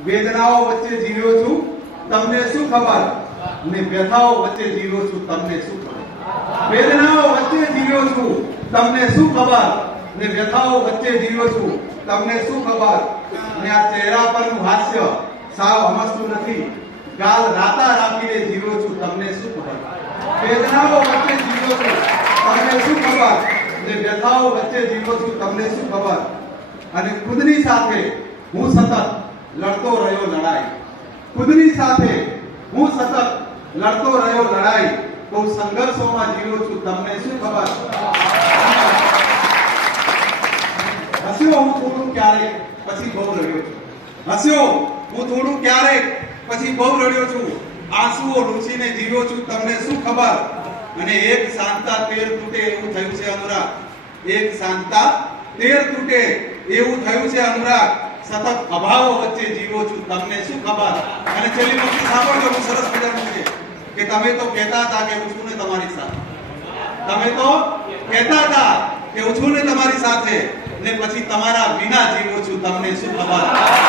વેદનાઓ વચ્ચે જીવ્યો છું, તમને શું ખબર? ને વ્યથાઓ વચ્ચે જીવ્યો છું, તમને શું ખબર? વેદનાઓ વચ્ચે જીવ્યો છું, તમને શું ખબર? ને વ્યથાઓ વચ્ચે જીવ્યો છું, તમને શું ખબર? ને આ ચહેરા પરનું હાસ્ય સાવ હમસતું નથી. ગાલ રાતા રાખીને જીવ્યો છું, તમને શું ખબર? વેદનાઓ વચ્ચે જીવ્યો છું, તમને શું ખબર? ને વ્યથાઓ વચ્ચે જીવ્યો છું, તમને શું ખબર? અને ખુદની સાથે હું સતત લડતો રહ્યો લડાઈ. ખુદની સાથે હું સતત લડતો રહ્યો લડાઈ. તો સંઘર્ષોમાં જીવ્યો છું. તમને શું ખબર? હસ્યો હું થોડું ક્યારેક પછી બહુ રડ્યો છું. હસ્યો હું થોડું ક્યારેક પછી બહુ રડ્યો છું. આંસુઓ લૂછીને જીવ્યો છું. તમને શું ખબર? અને એક શાંતા તેર તૂટે એવું થયું છે અનુરાગ. એક શાંતા તેર તૂટે એવું થયું છે અનુરાગ. સતત અભાવો વચ્ચે જીવો છું. તમને શું ખબર? અને છેલ્લી વખત સાંભળજો, હું સરસ મજાનું છે. કે તમે તો કહેતા હતા કે હું છું ને તમારી સાથે. તમે તો કહેતા હતા કે હું છું ને તમારી સાથે. ને પછી તમારા વિના જીવો છું. તમને શું ખબર?